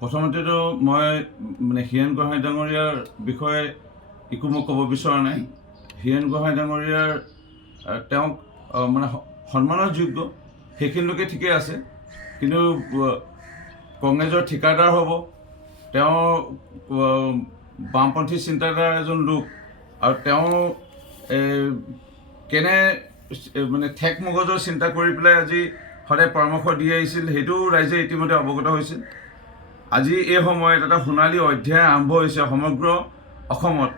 প্ৰথমতেতো মই মানে হীৰেণ গোহাঁই ডাঙৰীয়াৰ বিষয়ে একো মই ক'ব বিচৰা নাই। হীৰেণ গোহাঁই ডাঙৰীয়াৰ তেওঁক মানে সন্মানৰ যোগ্য সেইখিনিলৈকে ঠিকেই আছে, কিন্তু কংগ্ৰেছৰ ঠিকাদাৰ হ'ব, তেওঁ বামপন্থী চিন্তাধাৰাৰ এজন লোক, আৰু তেওঁ কেনে মানে ঠেক মগজৰ চিন্তা কৰি পেলাই আজি সদায় পৰামৰ্শ দি আহিছিল, সেইটো ৰাইজে ইতিমধ্যে অৱগত হৈছিল। আজি এই সময়ত এটা সোণালী অধ্যায় আৰম্ভ হৈছে সমগ্ৰ অসমত।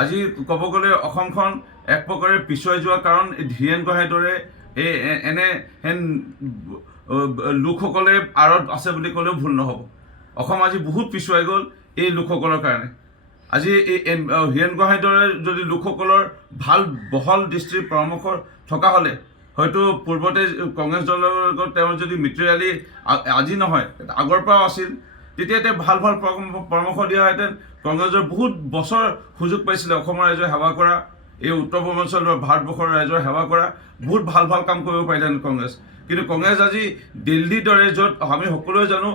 আজি ক'ব গ'লে অসমখন এক প্ৰকাৰে পিছুৱাই যোৱা কাৰণ হীৰেণ গোহাঁইৰ দৰে এনে লোকসকলে আঁৰত আছে বুলি ক'লেও ভুল নহ'ব। অসম আজি বহুত পিছুৱাই গ'ল এই লোকসকলৰ কাৰণে। আজি এই হীৰেণ গোহাঁইৰ দৰে যদি লোকসকলৰ ভাল বহল দৃষ্টিৰ পৰামৰ্শ থকা হ'লে হয়তো পূৰ্বতে কংগ্ৰেছ দলৰ লগত তেওঁৰ যদি মিত্ৰালী আজি নহয় আগৰ পৰাও আছিল, তেতিয়া তেওঁ ভাল পৰামৰ্শ দিয়া হেঁতেন কংগ্ৰেছৰ বহুত বছৰ সুযোগ পাইছিলে অসমৰ ৰাইজৰ সেৱা কৰা, এই উত্তৰ পূৰ্বাঞ্চলৰ ভাৰতবৰ্ষৰ ৰাইজৰ সেৱা কৰা, বহুত ভাল কাম কৰিব পাৰিলেহেঁতেন কংগ্ৰেছ। কিন্তু কংগ্ৰেছ আজি দিল্লীৰ দৰে, য'ত আমি সকলোৱে জানো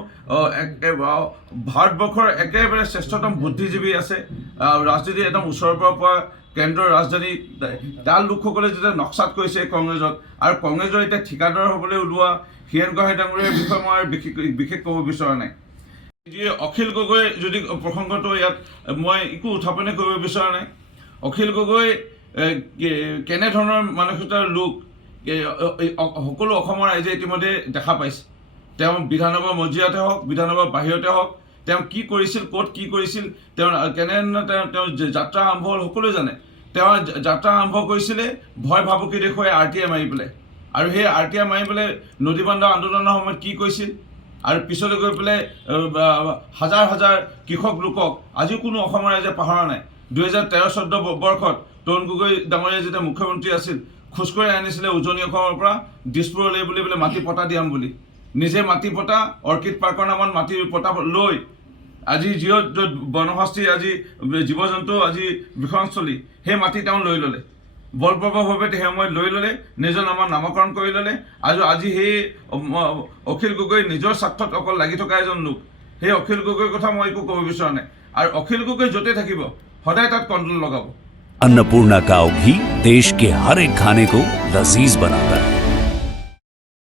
ভাৰতবৰ্ষৰ একেবাৰে শ্ৰেষ্ঠতম বুদ্ধিজীৱী আছে, ৰাজনীতি একদম ওচৰৰ পৰা কেন্দ্ৰৰ ৰাজধানী, তাৰ লোকসকলে যেতিয়া নক্সাত কৰিছে কংগ্ৰেছক, আৰু কংগ্ৰেছৰ এতিয়া ঠিকাদাৰ হ'বলৈ ওলোৱা হীৰেণ গোহাঁই ডাঙৰীয়াৰ বিষয়ে মই বিশেষ ক'ব বিচৰা নাই। অখিল গগৈ যদি প্ৰসংগটো ইয়াত মই একো উত্থাপনে কৰিব বিচৰা নাই। অখিল গগৈ কেনেধৰণৰ মানসিকতাৰ লোক সকলো অসমৰ ৰাইজে ইতিমধ্যে দেখা পাইছে। তেওঁ বিধানসভাৰ মজিয়াতে হওক, বিধানসভাৰ বাহিৰতে হওক, তেওঁ কি কৰিছিল, ক'ত কি কৰিছিল, তেওঁ তেওঁৰ যাত্ৰা আৰম্ভ হ'ল সকলোৱে জানে। তেওঁ যাত্ৰা আৰম্ভ কৰিছিলে ভয় ভাবুকি দেখুৱাই RTI মাৰি পেলাই, আৰু সেই RTI মাৰি পেলাই নদীবান্ধ আন্দোলনৰ সময়ত কি কৈছিল, আৰু পিছলৈ গৈ পেলাই হাজাৰ কৃষক লোকক আজিও কোনো অসমৰ ৰাইজে পাহৰা নাই। 2013-14 বৰ্ষত তৰুণ গগৈ ডাঙৰীয়া যেতিয়া মুখ্যমন্ত্ৰী আছিল, খোজকঢ়াই আনিছিলে উজনি অসমৰ পৰা দিছপুৰলৈ বুলি বোলে মাটি পটা দিয়াম বুলি। নিজে মাটি পটা, অৰ্কিড পাৰ্কৰ নামত মাটি পটা লৈ আজি য'ত বনশাস্তি, আজি জীৱ জন্তু, আজি বিষণস্থলী, সেই মাটি তেওঁ লৈ ল'লে বলপূৰ্বকভাৱে। সেই সময়ত লৈ ল'লে, নিজৰ নামত নামকৰণ কৰি ল'লে, আৰু আজি সেই অখিল গগৈ নিজৰ স্বাৰ্থত অকল লাগি থকা এজন লোক। সেই অখিল গগৈৰ কথা মই একো ক'ব বিচৰা নাই। আৰু অখিল গগৈ য'তে থাকিব সদায় তাত কণ্ট্ৰল লগাব। अन्नपूर्णा काव घी देश के हर एक खाने को लजीज बनाता है।